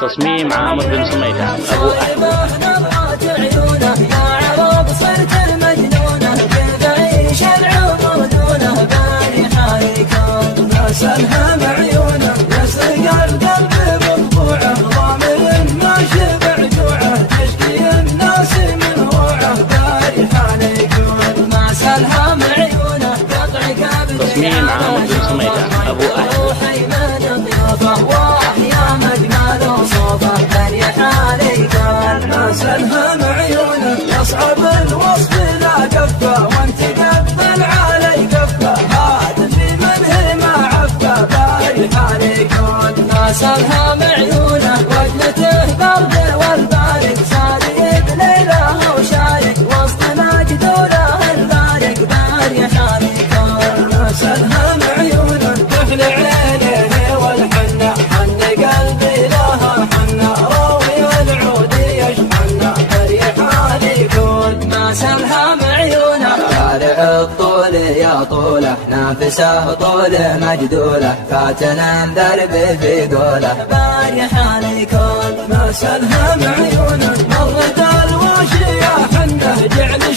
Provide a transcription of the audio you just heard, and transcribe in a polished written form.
تصميم عامر بن سميدة أبو أحمد. يا عروب صرت المجنونة كيف عيش العبودونة باري حالكم نسلها بعيونه يسرق القلب بضبوعه ضامن ما شبع جوعه تشكي الناس من روعه باري حالكم نسلها بعيونه تطعك تصميم عامر بن سميدة أبو أحمد. وأحيا مجمل وصوفه بني حالكم نسلها بعيونه يصعب الوصف لا كفه وانت قبل علي كفه هذا في منه ما عفه باري حالكم نسلها بعيونه وجنته برد والبارك صادق ليله وشارك وسط مجدوله البارك باري حالكم نسلها بعيونه تخلع عينيه والحنه حن قلبي لها حنه روي والعود يشحنه باري حالكم نسلها بعيونه طالع الطول يا طوله نافسه طوله مجدوله فاتنا درب في قوله باري حالكم نسلها بعيونه مرت الواشي يا حنه جعل